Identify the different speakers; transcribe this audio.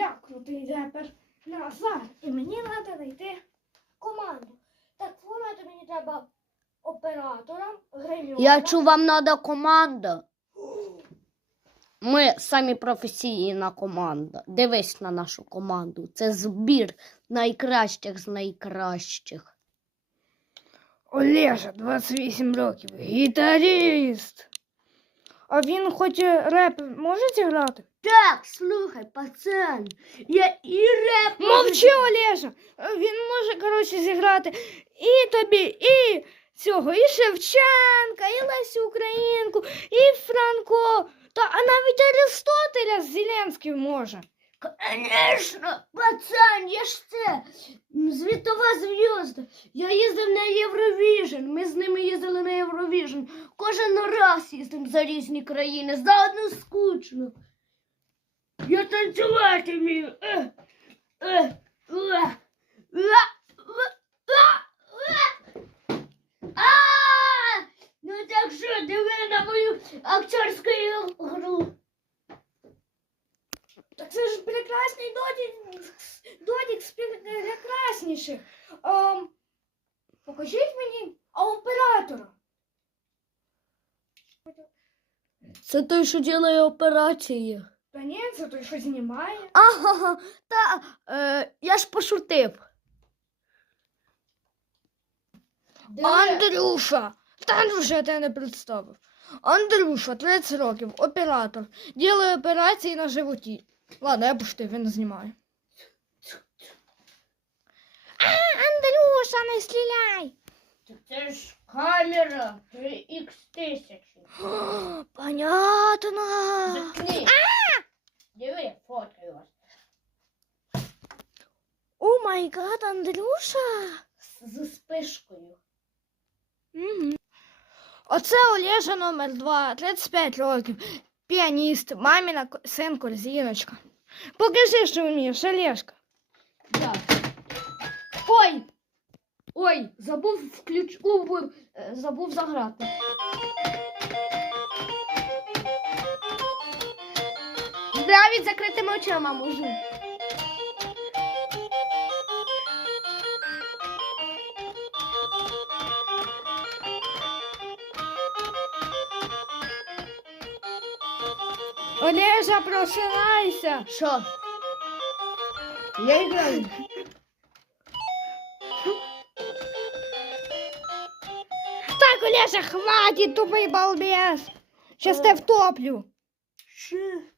Speaker 1: я крутий репер Назар, і мені треба знайти команду. Так, формати мені треба оператора, гримера.
Speaker 2: Я чув, вам треба команда. Ми самі професійна команда. Дивись на нашу команду. Це збір найкращих з найкращих.
Speaker 3: Олежа, 28 років, гітаріст. А він хоч реп може зіграти?
Speaker 2: Так, слухай, пацан, я і реп.
Speaker 3: Мовчи, Олежа. Він може, коротше, зіграти і тобі, і цього, і Шевченка, і Лесю Українку, і Франко. А навіть Аристотеля з Зеленським може.
Speaker 2: Конечно, пацан, я ж це світова зв'язка. Я їздив на Євровіжн, ми з ними їздили на Євровіжн. Кожен раз їздимо за різні країни, заодно скучно. Я танцювати вмію. Ну так що, диви на мою акторську гру.
Speaker 1: Так це ж прекрасний додік з прекрасніших. Покажіть мені оператора.
Speaker 2: Це той, що робить операції.
Speaker 1: Та ні, це той, що знімає.
Speaker 2: Ага, я ж пошутив.
Speaker 3: Андрюша. Та Андрюша, я тебе не представив. Андрюша, 30 років, оператор. Ділає операції на животі. Ладно, я пошутив, він не знімає. Андрюша, не стріляй!
Speaker 2: Це ж камера 3х1000.
Speaker 3: Понятно.
Speaker 2: Заткни. Диви, фоткаю вас.
Speaker 3: О май гад, Андрюша.
Speaker 2: З спишкою.
Speaker 3: Угу. Оце Олежа номер 2, 35 років. Піаніст, маміна син корзиночка. Покажи, що вмієш, Олежка.
Speaker 2: Так. Ой, забув заграти. Навіть закритими очима можу.
Speaker 3: Олежа, просинайся.
Speaker 2: Що? Я граю.
Speaker 3: Так, Олежа, хватит, тупий балбес. Щас тебе втоплю.
Speaker 2: Що?